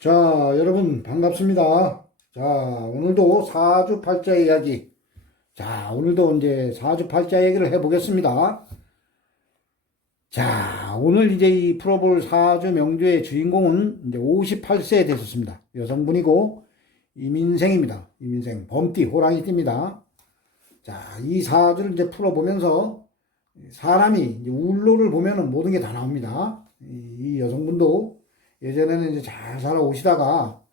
자, 여러분 반갑습니다. 자, 오늘도 사주팔자 이야기. 자, 오늘도 이제 사주팔자 얘기를 해보겠습니다. 자, 오늘 이제 이 풀어볼 사주 명주의 주인공은 이제 58세에 되셨습니다. 여성분이고 이민생입니다. 이민생 범띠 호랑이띠입니다. 자, 이 사주를 이제 풀어보면서 사람이 이제 울로를 보면은 모든 게 다 나옵니다. 이 여성분도 예전에는 이제 잘 살아오시다가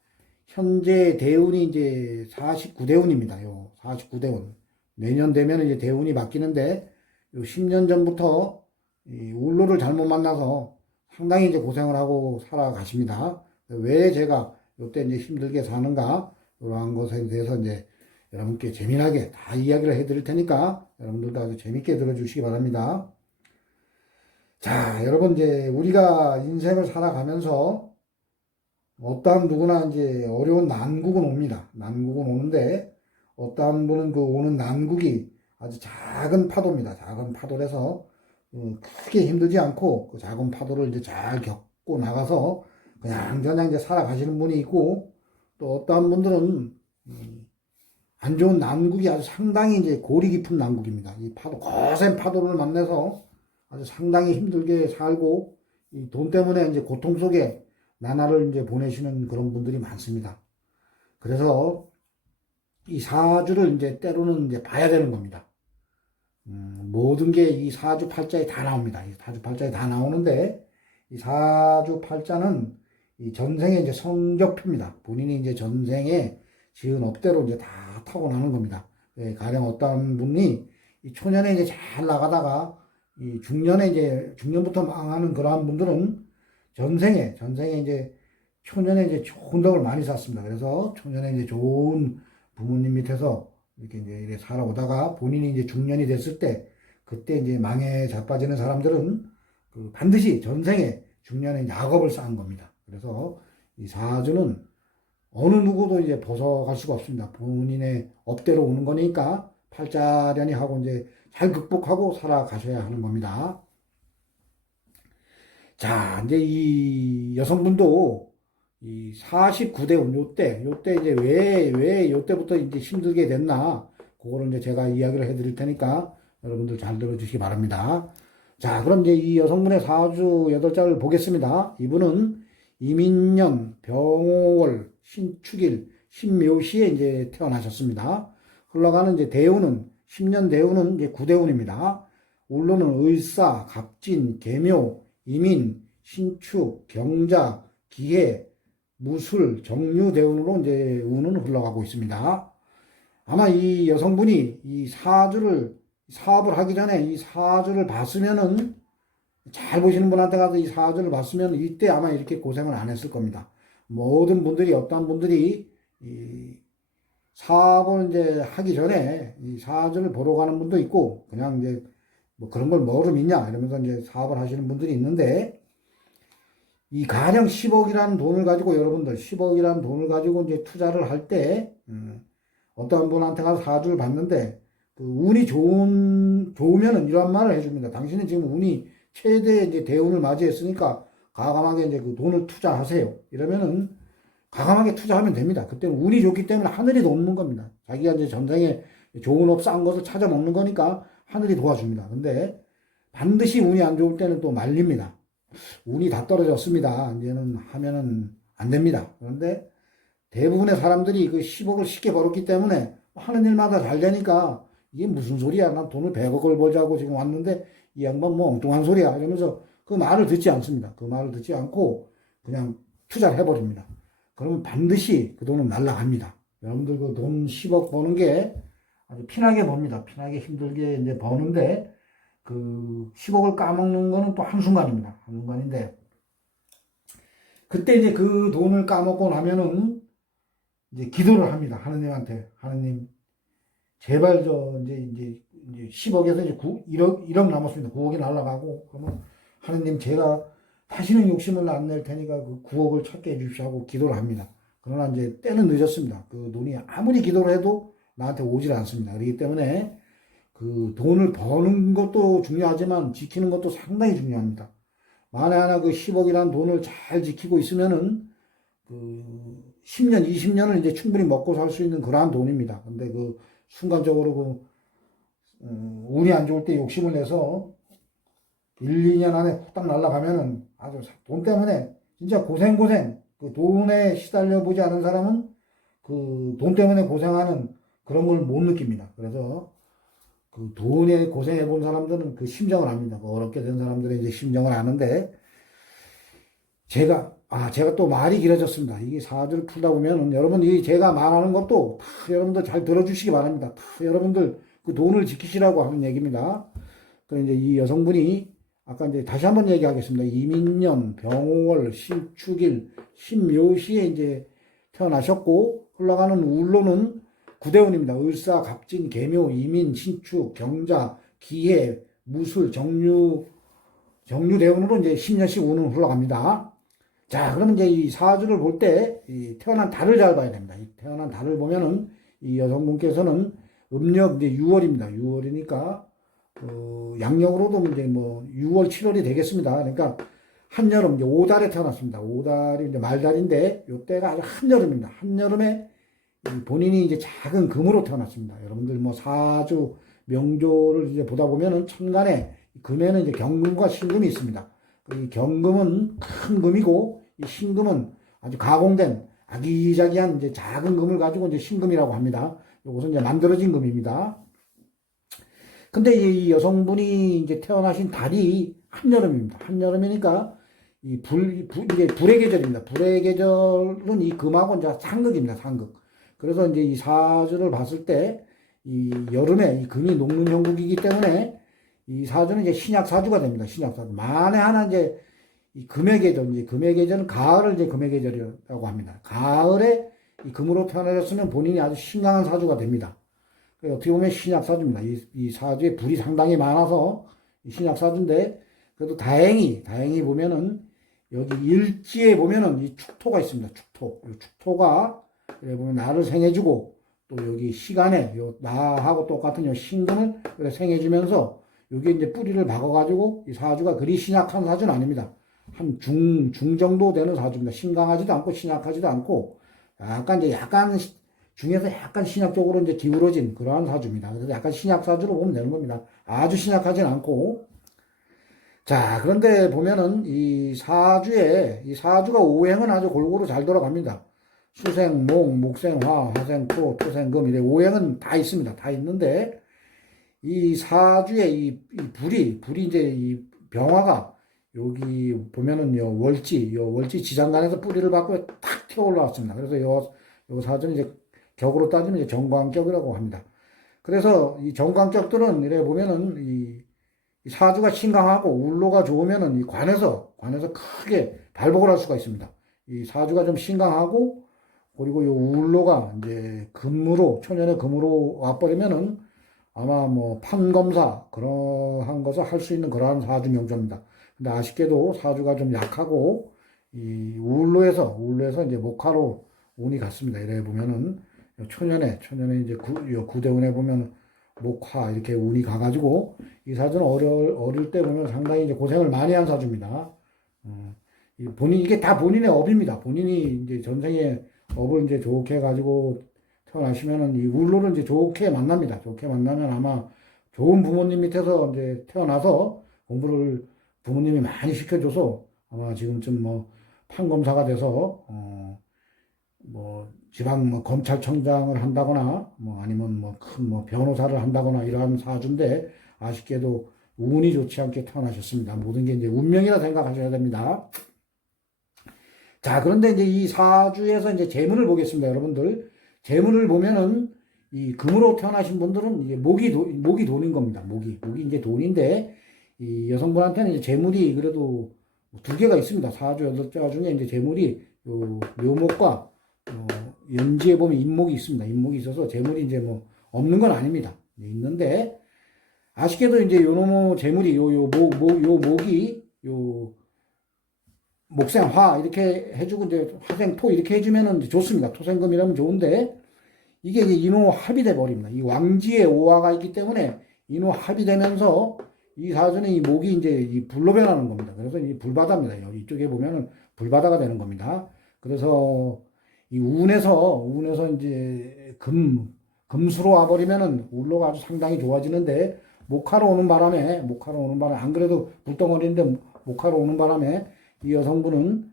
현재 대운이 이제 49대운입니다. 요 49대운. 내년 되면 이제 대운이 바뀌는데 요 10년 전부터 이 울로를 잘못 만나서 상당히 이제 고생을 하고 살아가십니다. 왜 제가 요때 이제 힘들게 사는가 이러한 것에 대해서 이제 여러분께 재미나게 다 이야기를 해드릴 테니까 여러분들도 아주 재밌게 들어주시기 바랍니다. 자, 여러분 이제 우리가 인생을 살아가면서 어떠한 누구나 이제 어려운 난국은 옵니다. 난국은 오는데 어떠한 분은 그 오는 난국이 아주 작은 파도입니다. 작은 파도라서 크게 힘들지 않고 그 작은 파도를 이제 잘 겪고 나가서 그냥 이제 살아가시는 분이 있고 또 어떠한 분들은 안 좋은 난국이 아주 상당히 이제 골이 깊은 난국입니다. 이 파도, 거센 파도를 만나서 아주 상당히 힘들게 살고 이 돈 때문에 이제 고통 속에 나날을 이제 보내시는 그런 분들이 많습니다. 그래서 이 사주를 이제 때로는 이제 봐야 되는 겁니다. 모든 게 이 사주팔자에 다 나옵니다. 이 사주팔자에 다 나오는데 이 사주팔자는 이 전생의 이제 성적표입니다. 본인이 이제 전생에 지은 업대로 이제 다 타고나는 겁니다. 예, 가령 어떤 분이 이 초년에 이제 잘 나가다가 이 중년에 이제 중년부터 망하는 그러한 분들은 전생에 이제 초년에 이제 좋은 덕을 많이 쌓습니다. 그래서 초년에 이제 좋은 부모님 밑에서 이렇게 이제 살아오다가 본인이 이제 중년이 됐을 때 그때 이제 망에 자빠지는 사람들은 그 반드시 전생에 중년에 이제 악업을 쌓은 겁니다. 그래서 이 사주는 어느 누구도 이제 벗어갈 수가 없습니다. 본인의 업대로 오는 거니까 팔자련이 하고 이제 잘 극복하고 살아가셔야 하는 겁니다. 자, 이제 이 여성분도 이 49대 요때 이제 왜 요때부터 이제 힘들게 됐나, 그거를 이제 제가 이야기를 해드릴 테니까 여러분들 잘 들어주시기 바랍니다. 자, 그럼 이제 이 여성분의 사주 8자를 보겠습니다. 이분은 이민년, 병오월, 신축일, 신묘시에 이제 태어나셨습니다. 흘러가는 이제 대운은, 10년 대운은 이제 9대운입니다. 울로는 을사, 갑진, 계묘, 이민, 신축, 경자, 기해, 무술, 정유 대운으로 이제 운은 흘러가고 있습니다. 아마 이 여성분이 이 사업을 하기 전에 이 사주를 봤으면은, 잘 보시는 분한테 가서 이 사주를 봤으면 이때 아마 이렇게 고생을 안 했을 겁니다. 모든 분들이, 어떤 분들이 이 사업을 이제 하기 전에 이 사주를 보러 가는 분도 있고, 그냥 이제 뭐 그런 걸 뭐로 믿냐 이러면서 이제 사업을 하시는 분들이 있는데, 이 가령 10억이라는 돈을 가지고, 여러분들 10억이라는 돈을 가지고 이제 투자를 할 때 어떤 분한테 가서 사주를 봤는데 그 운이 좋으면은 이런 말을 해줍니다. 당신은 지금 운이 최대 이제 대운을 맞이했으니까 과감하게 이제 그 돈을 투자하세요. 이러면은 과감하게 투자하면 됩니다. 그때는 운이 좋기 때문에 하늘이 돕는 겁니다. 자기가 이제 전생에 좋은 업 쌓은 것을 찾아 먹는 거니까 하늘이 도와줍니다. 근데 반드시 운이 안 좋을 때는 또 말립니다. 운이 다 떨어졌습니다. 이제는 하면은 안 됩니다. 그런데 대부분의 사람들이 그 10억을 쉽게 벌었기 때문에 하는 일마다 잘 되니까 이게 무슨 소리야. 난 돈을 100억을 벌자고 지금 왔는데 이 양반 뭐 엉뚱한 소리야. 이러면서 그 말을 듣지 않습니다. 그 말을 듣지 않고 그냥 투자를 해버립니다. 그러면 반드시 그 돈은 날라갑니다. 여러분들 그 돈 10억 버는 게 아주 피나게 법니다. 피나게 힘들게 이제 버는데 그 10억을 까먹는 거는 또 한순간입니다. 한순간인데 그때 이제 그 돈을 까먹고 나면은 이제 기도를 합니다. 하느님한테. 하느님, 제발 이제 10억에서 이제 1억 남았습니다. 9억이 날아가고, 그러면 하느님, 제가 다시는 욕심을 안 낼 테니까 그 9억을 찾게 해주십시오 하고 기도를 합니다. 그러나 이제 때는 늦었습니다. 그 돈이 아무리 기도를 해도 나한테 오질 않습니다. 그렇기 때문에 그 돈을 버는 것도 중요하지만 지키는 것도 상당히 중요합니다. 만에 하나 그 10억이라는 돈을 잘 지키고 있으면은 그 10년, 20년을 이제 충분히 먹고 살 수 있는 그러한 돈입니다. 근데 그 순간적으로 운이 안 좋을 때 욕심을 내서 1, 2년 안에 후딱 날아가면은 아주 돈 때문에 진짜 고생, 그 돈에 시달려 보지 않은 사람은 그 돈 때문에 고생하는 그런 걸 못 느낍니다. 그래서 그 돈에 고생해 본 사람들은 그 심정을 압니다. 그 어렵게 된 사람들의 이제 심정을 아는데 제가 또 말이 길어졌습니다. 이게 사주를 풀다 보면은 여러분 이 제가 말하는 것도 다 여러분들 잘 들어주시기 바랍니다. 다 여러분들 그 돈을 지키시라고 하는 얘기입니다. 그 이제 이 여성분이 아까 이제 다시 한번 얘기하겠습니다. 이민년, 병월, 신축일, 신묘시에 이제 태어나셨고 흘러가는 울로는 구대운입니다. 을사, 갑진, 계묘, 이민, 신축, 경자, 기해, 무술, 정유대운으로 이제 10년씩 운은 흘러갑니다. 자, 그러면 이제 이 사주를 볼 때, 이 태어난 달을 잘 봐야 됩니다. 이 태어난 달을 보면은, 이 여성분께서는 음력 이제 6월입니다. 6월이니까, 양력으로도 이제 뭐 6월, 7월이 되겠습니다. 그러니까 한여름, 이제 5달에 태어났습니다. 5달이 이제 말달인데, 요때가 아주 한여름입니다. 한여름에 본인이 이제 작은 금으로 태어났습니다. 여러분들 뭐 사주, 명조를 이제 보다 보면은 천간에 금에는 이제 경금과 신금이 있습니다. 이 경금은 큰 금이고 이 신금은 아주 가공된 아기자기한 이제 작은 금을 가지고 이제 신금이라고 합니다. 이것은 이제 만들어진 금입니다. 근데 이 여성분이 이제 태어나신 달이 한여름입니다. 한여름이니까 이게 불의 계절입니다. 불의 계절은 이 금하고 이제 상극입니다. 상극. 그래서 이제 이 사주를 봤을 때 이 여름에 이 금이 녹는 형국이기 때문에 이 사주는 이제 신약 사주가 됩니다. 신약 사주. 만에 하나 이제 이 금의 계절, 이제 금의 계절은 가을을 이제 금의 계절이라고 합니다. 가을에 이 금으로 태어나셨으면 본인이 아주 신강한 사주가 됩니다. 어떻게 보면 신약 사주입니다. 이 사주에 불이 상당히 많아서 신약 사주인데 그래도 다행히 보면은 여기 일지에 보면은 이 축토가 있습니다. 축토. 이 축토가 그래 보면 나를 생해주고 또 여기 시간에 요 나하고 똑같은 요 신금을 그래 생해주면서 여기 이제 뿌리를 박아가지고 이 사주가 그리 신약한 사주는 아닙니다. 한 중 정도 되는 사주입니다. 신강하지도 않고 신약하지도 않고 약간 중에서 약간 신약적으로 이제 기울어진 그러한 사주입니다. 그래서 약간 신약 사주로 보면 되는 겁니다. 아주 신약하진 않고. 자, 그런데 보면은 이 사주가 오행은 아주 골고루 잘 돌아갑니다. 수생, 목생, 화생, 토생, 금 이래 오행은 다 있습니다. 다 있는데 이 사주에 이 불이 이제 이 병화가 여기 보면은 요 월지 지장간에서 뿌리를 받고 탁 튀어 올라왔습니다. 그래서 요 사주는 이제 격으로 따지면 이제 정관격이라고 합니다. 그래서 이 정관격들은 이래 보면은 이 사주가 신강하고 울로가 좋으면은 이 관에서 크게 발복을 할 수가 있습니다. 이 사주가 좀 신강하고 그리고 이 울로가 이제 초년의 금으로 와버리면은 아마 뭐 판검사 그러한 것을 할 수 있는 그러한 사주 명조입니다. 근데 아쉽게도 사주가 좀 약하고 이 울로에서 이제 목화로 운이 갔습니다. 이래 보면은 초년에 이제 구대운에 보면 목화 이렇게 운이 가가지고 이 사주는 어릴 때 보면 상당히 이제 고생을 많이 한 사주입니다. 이게 다 본인의 업입니다. 본인이 이제 전생에 업을 이제 좋게 가지고 태어나시면은 이 울로를 이제 좋게 만납니다. 좋게 만나면 아마 좋은 부모님 밑에서 이제 태어나서 공부를 부모님이 많이 시켜줘서 아마 지금쯤 뭐 판검사가 돼서 뭐 지방 뭐 검찰청장을 한다거나 뭐 아니면 뭐 큰 뭐 변호사를 한다거나 이러한 사주인데 아쉽게도 운이 좋지 않게 태어나셨습니다. 모든 게 이제 운명이라 생각하셔야 됩니다. 자, 그런데 이제 이 사주에서 이제 재문을 보겠습니다, 여러분들. 재문을 보면은 이 금으로 태어나신 분들은 이제 목이 돈인 겁니다. 목이 이제 돈인데 이 여성분한테는 이제 재물이 그래도 두 개가 있습니다. 사주 8자 중에 이제 재물이 요 묘목과 연지에 보면 인목이 있습니다. 인목이 있어서 재물이 이제 뭐 없는 건 아닙니다. 있는데 아쉽게도 이제 요놈의 재물이 목이 목생화 이렇게 해주고 이제 화생토 이렇게 해주면은 이제 좋습니다. 토생금이라면 좋은데 이게 이제 인호합이 돼 버립니다. 이 왕지에 오화가 있기 때문에 인호합이 되면서 이 사주는 이 목이 이제 이 불로 변하는 겁니다. 그래서 이 불바다입니다. 여기 이쪽에 보면은 불바다가 되는 겁니다. 그래서 이 운에서 이제 금수로 와버리면은 울로가 아주 상당히 좋아지는데, 목화로 오는 바람에, 안 그래도 불덩어리인데 목화로 오는 바람에 이 여성분은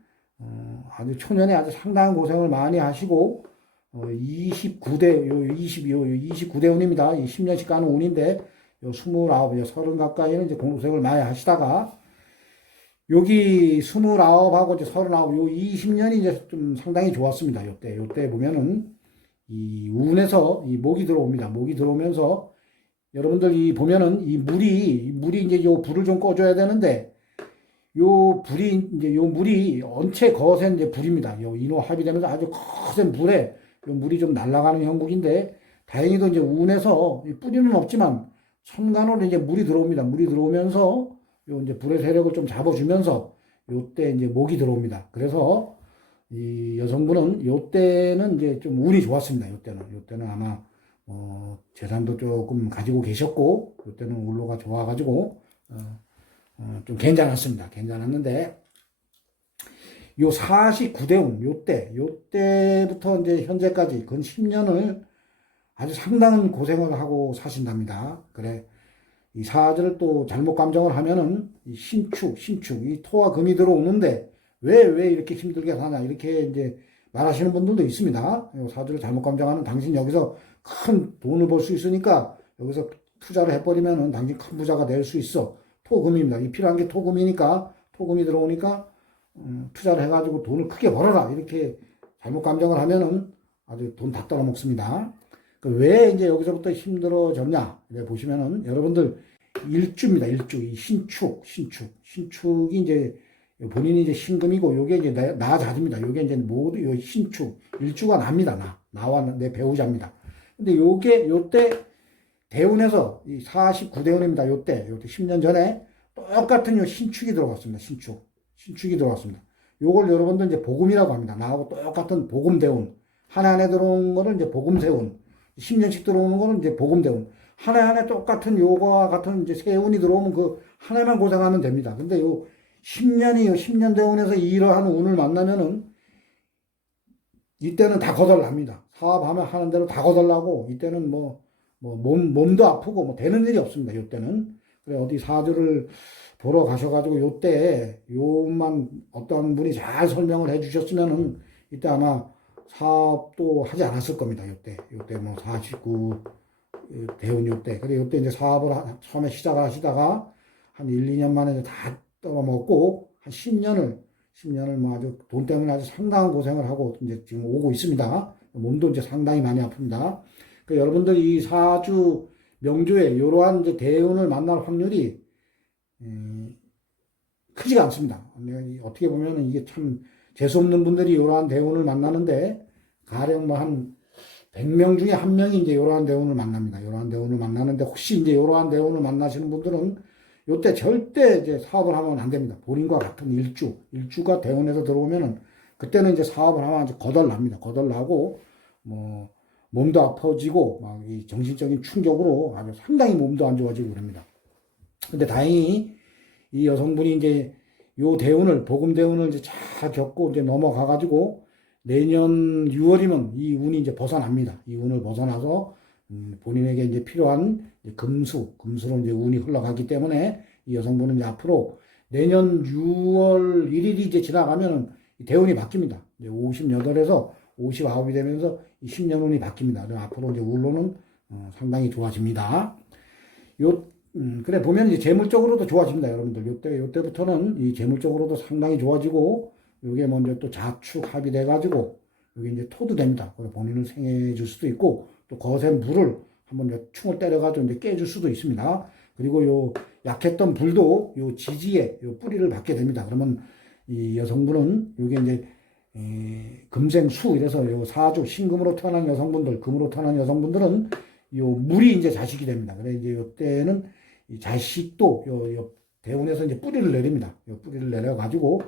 아주 초년에 아주 상당한 고생을 많이 하시고, 29대, 요 29대 운입니다. 이 10년씩 가는 운인데, 요 29, 30 가까이는 이제 고생을 많이 하시다가, 여기 29하고 이제 39, 요 20년이 이제 좀 상당히 좋았습니다. 요때 보면은, 이 운에서 이 목이 들어옵니다. 목이 들어오면서, 여러분들 이 보면은 이 물이 이제 요 불을 좀 꺼줘야 되는데, 요 물이 언체 거센 이제 불입니다. 요 인호 합의되면서 아주 거센 불에 요 물이 좀 날아가는 형국인데, 다행히도 이제 운에서 뿌리는 없지만 천간으로 이제 물이 들어옵니다. 물이 들어오면서 요 이제 불의 세력을 좀 잡아주면서 요때 이제 목이 들어옵니다. 그래서 이 여성분은 요때는 이제 좀 운이 좋았습니다. 요때는 아마 재산도 조금 가지고 계셨고, 요때는 울로가 좋아가지고 좀 괜찮았습니다. 괜찮았는데, 요 49대운, 요때부터 이제 현재까지 근 10년을 아주 상당한 고생을 하고 사신답니다. 그래, 이 사주를 또 잘못 감정을 하면은, 이 신축, 이 토와 금이 들어오는데, 왜 이렇게 힘들게 사냐, 이렇게 이제 말하시는 분들도 있습니다. 요 사주를 잘못 감정하는 당신 여기서 큰 돈을 벌 수 있으니까, 여기서 투자를 해버리면은 당신 큰 부자가 될 수 있어. 토금입니다. 이 필요한 게 토금이니까, 토금이 들어오니까 투자를 해가지고 돈을 크게 벌어라, 이렇게 잘못 감정을 하면은 아주 돈 다 떨어먹습니다. 왜 이제 여기서부터 힘들어졌냐, 이제 보시면은 여러분들 일주입니다. 이 신축이 이제 본인이 이제 신금이고, 요게 이제 나 자주입니다. 요게 이제 모두 요 신축, 일주가 납니다. 나와 내 배우자입니다. 근데 요때 대운에서 이 49대운입니다. 요때 10년 전에 똑같은 요 신축이 들어갔습니다. 신축이 들어갔습니다. 요걸 여러분들 이제 복음이라고 합니다. 나하고 똑같은 복음대운. 한 해 안에 들어오는 거를 이제 복음세운. 10년씩 들어오는 거는 이제 복음대운. 한 해 안에 똑같은 요거와 같은 이제 세운이 들어오면 그 한 해만 고생하면 됩니다. 근데 요 10년 대운에서 이러한 운을 만나면은 이때는 다 거덜납니다. 사업하면 하는 대로 다 거덜나고, 이때는 몸도 아프고 되는 일이 없습니다. 요때는. 그래, 어디 사주를 보러 가셔가지고 요때 요만 어떤 분이 잘 설명을 해 주셨으면은 이때 아마 사업도 하지 않았을 겁니다. 요때 49 대운 요때. 그래, 요때 이제 사업을 처음에 시작을 하시다가 한 1, 2년 만에 이제 다 떨어먹고, 한 10년을 아주 돈 때문에 아주 상당한 고생을 하고 이제 지금 오고 있습니다. 몸도 이제 상당히 많이 아픕니다. 그 여러분들 이 사주 명조에 이러한 이제 대운을 만날 확률이 크지가 않습니다. 어떻게 보면 이게 참 재수없는 분들이 이러한 대운을 만나는데, 가령 한 100명 중에 한 명이 이제 이러한 대운을 만납니다. 이러한 대운을 만나는데, 혹시 이제 이러한 대운을 만나시는 분들은 요때 절대 이제 사업을 하면 안 됩니다. 본인과 같은 일주가 대운에서 들어오면은, 그때는 이제 사업을 하면 아주 거덜납니다. 거덜나고, 몸도 아파지고, 막 이 정신적인 충격으로 아주 상당히 몸도 안 좋아지고 그럽니다. 근데 다행히 이 여성분이 이제 요 대운을, 복음 대운을 이제 잘 겪고 이제 넘어가가지고, 내년 6월이면 이 운이 이제 벗어납니다. 이 운을 벗어나서, 본인에게 이제 필요한 금수로 이제 운이 흘러가기 때문에, 이 여성분은 이제 앞으로 내년 6월 1일이 이제 지나가면은 대운이 바뀝니다. 이제 58에서 59이 되면서 이 10년 운이 바뀝니다. 앞으로 이제 울로는 상당히 좋아집니다. 그래, 보면 이제 재물적으로도 좋아집니다. 여러분들. 요때부터는 이 재물적으로도 상당히 좋아지고, 요게 먼저 또 자축 합이 돼가지고, 여기 이제 토도 됩니다. 본인을 생해 줄 수도 있고, 또 거센 불을 한번 충을 때려가지고 이제 깨줄 수도 있습니다. 그리고 요 약했던 불도 요 지지에 요 뿌리를 받게 됩니다. 그러면 이 여성분은 요게 이제 금생수, 이래서 요 사주, 신금으로 태어난 여성분들, 금으로 태어난 여성분들은 요 물이 이제 자식이 됩니다. 그래, 이제 요때는 이 자식도 요 대운에서 이제 뿌리를 내립니다. 요 뿌리를 내려가지고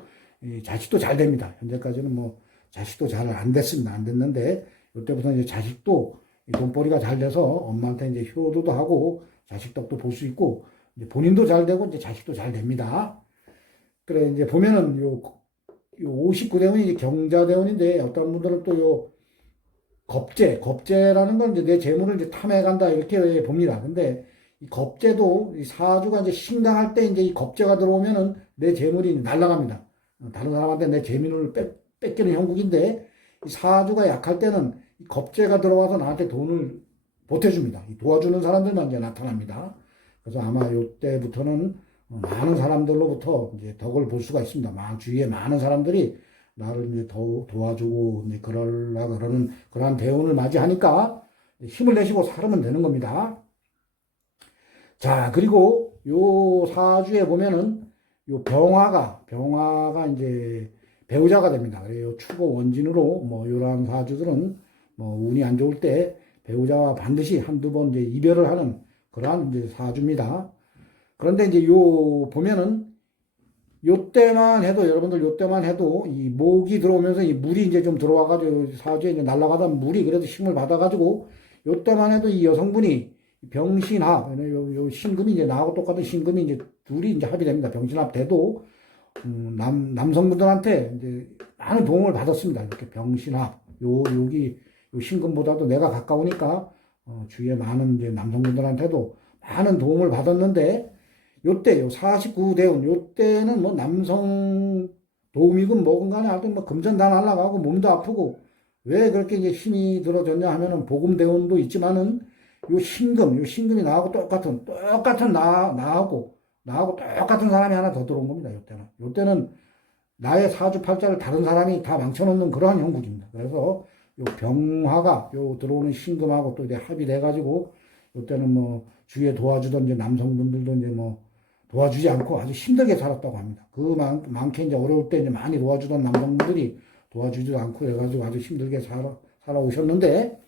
이 자식도 잘 됩니다. 현재까지는 자식도 잘 안 됐습니다. 안 됐는데, 요때부터 이제 자식도 돈벌이가 잘 돼서 엄마한테 이제 효도도 하고, 자식 덕도 볼 수 있고, 이제 본인도 잘 되고, 이제 자식도 잘 됩니다. 그래, 이제 보면은 요 59대운이 이제 경자대운인데 어떤 분들은 또 요 겁재라는 건 이제 내 재물을 이제 탐해간다 이렇게 봅니다. 근데 이 겁재도 이 사주가 이제 신강할 때 이제 이 겁재가 들어오면은 내 재물이 날아갑니다. 다른 사람한테 내 재물을 뺏기는 형국인데 이 사주가 약할 때는 이 겁재가 들어와서 나한테 돈을 보태줍니다. 이 도와주는 사람들만 이제 나타납니다. 그래서 아마 요때부터는 많은 사람들로부터 이제 덕을 볼 수가 있습니다. 주위에 많은 사람들이 나를 이제 도와주고 이제 그러는 그러한 대운을 맞이하니까 힘을 내시고 살면 되는 겁니다. 자, 그리고 요 사주에 보면은 요 병화가 이제 배우자가 됩니다. 그래요. 축고 원진으로 뭐 요러한 사주들은 뭐 운이 안 좋을 때 배우자와 반드시 한두 번 이제 이별을 하는 그러한 이제 사주입니다. 그런데 이제 요 보면은 요때만 해도 여러분들 요때만 해도 이 목이 들어오면서 이 물이 이제 좀 들어와가지고 사주에 이제 날아가다 물이 그래도 힘을 받아가지고 요때만 해도 이 여성분이 병신합 요 신금이 이제 나하고 똑같은 신금이 이제 둘이 이제 합이 됩니다. 병신합 돼도 남성분들한테 이제 많은 도움을 받았습니다. 이렇게 병신합 여기 요 신금보다도 내가 가까우니까 주위에 많은 이제 남성분들한테도 많은 도움을 받았는데 요때 요 49대운 요때는 뭐 남성 도움이건 뭐건 간에 하여튼 뭐 금전 다 날라가고 몸도 아프고 왜 그렇게 이제 힘이 들어졌냐 하면은 복음대운도 있지만은 요 신금이 나하고 똑같은 나하고 똑같은 사람이 하나 더 들어온 겁니다. 요때는 나의 사주팔자를 다른 사람이 다 망쳐놓는 그러한 형국입니다. 그래서 요 병화가 요 들어오는 신금하고 또 이제 합이 돼가지고 요때는 뭐 주위에 도와주던 이제 남성분들도 이제 뭐 도와주지 않고 아주 힘들게 살았다고 합니다. 많게 이제 어려울 때 이제 많이 도와주던 남성분들이 도와주지도 않고 해가지고 아주 힘들게 살아오셨는데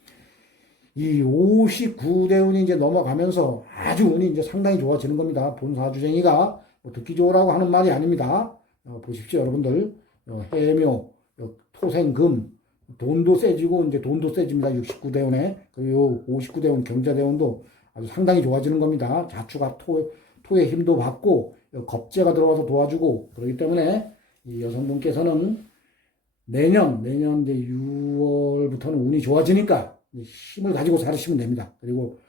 이 59대운이 이제 넘어가면서 아주 운이 이제 상당히 좋아지는 겁니다. 본사주쟁이가 뭐 듣기 좋으라고 하는 말이 아닙니다. 보십시오, 여러분들. 해묘, 토생금, 돈도 세지고 이제 돈도 세집니다. 69대운에. 그리고 59대운 경자대운도 아주 상당히 좋아지는 겁니다. 자축가 토의 힘도 받고 겁재가 들어와서 도와주고 그렇기 때문에 이 여성분께서는 내년 이제 6월부터는 운이 좋아지니까 힘을 가지고 살으시면 됩니다. 그리고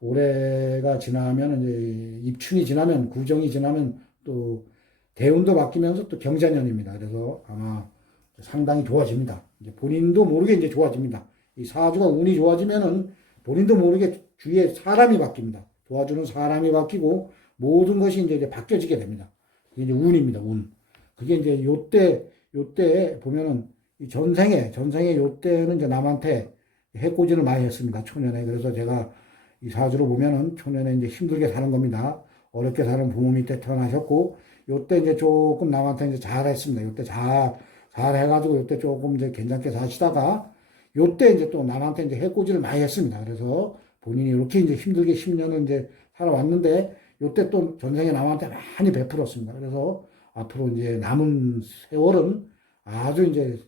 올해가 지나면 이제 입춘이 지나면 구정이 지나면 또 대운도 바뀌면서 또 경자년입니다. 그래서 아마 상당히 좋아집니다. 이제 본인도 모르게 이제 좋아집니다. 이 사주가 운이 좋아지면은 본인도 모르게 주위에 사람이 바뀝니다. 도와주는 사람이 바뀌고 모든 것이 이제 바뀌어지게 됩니다. 그게 이제 운입니다. 운. 그게 이제 요때 보면은 이 전생에 요때는 이제 남한테 해코지를 많이 했습니다. 초년에. 그래서 제가 이 사주로 보면은 초년에 이제 힘들게 사는 겁니다. 어렵게 사는 부모 밑에 태어나셨고, 요때 이제 조금 남한테 이제 잘했습니다. 요때 잘해가지고 요때 조금 이제 괜찮게 사시다가, 요때 이제 또 남한테 이제 해코지를 많이 했습니다. 그래서 본인이 이렇게 이제 힘들게 10년을 이제 살아왔는데, 요때 또 전생에 남한테 많이 베풀었습니다. 그래서 앞으로 이제 남은 세월은 아주 이제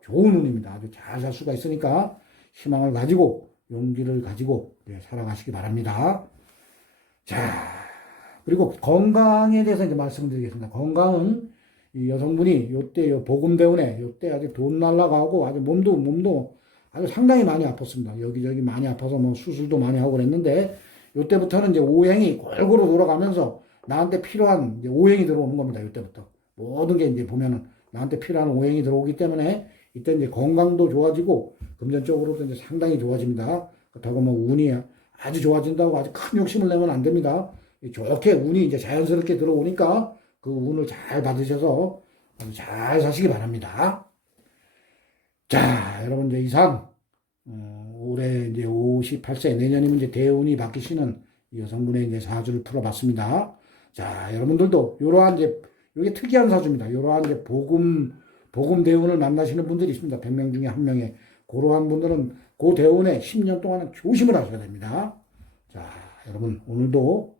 좋은 운입니다. 아주 잘 살 수가 있으니까, 희망을 가지고 용기를 가지고 살아가시기 바랍니다. 자, 그리고 건강에 대해서 이제 말씀드리겠습니다. 건강은 이 여성분이 요때 복음대운에 요때 아주 돈 날라가고 아주 몸도 아주 상당히 많이 아팠습니다. 여기저기 많이 아파서 뭐 수술도 많이 하고 그랬는데 요때부터는 이제 오행이 골고루 돌아가면서 나한테 필요한 이제 오행이 들어오는 겁니다. 요때부터 모든 게 이제 보면은 나한테 필요한 오행이 들어오기 때문에 이때 이제 건강도 좋아지고 금전적으로도 이제 상당히 좋아집니다. 그렇다고 뭐 운이 아주 좋아진다고 아주 큰 욕심을 내면 안 됩니다. 좋게 운이 이제 자연스럽게 들어오니까 그 운을 잘 받으셔서 아주 잘 사시기 바랍니다. 자, 여러분 이제 이상 올해 이제 58세 내년이면 이제 대운이 바뀌시는 여성분의 이제 사주를 풀어봤습니다. 자, 여러분들도 이러한 이제 이게 특이한 사주입니다. 이러한 이제 복음 대운을 만나시는 분들이 있습니다. 100명 중에 한 명에. 그러한 분들은 그 대운에 10년 동안은 조심을 하셔야 됩니다. 자, 여러분 오늘도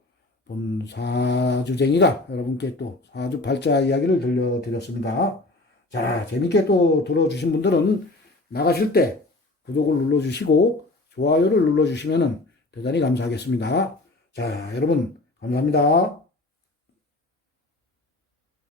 본 사주쟁이가 여러분께 또 사주팔자 이야기를 들려드렸습니다. 자, 재밌게 또 들어주신 분들은 나가실 때 구독을 눌러주시고 좋아요를 눌러주시면 대단히 감사하겠습니다. 자, 여러분 감사합니다.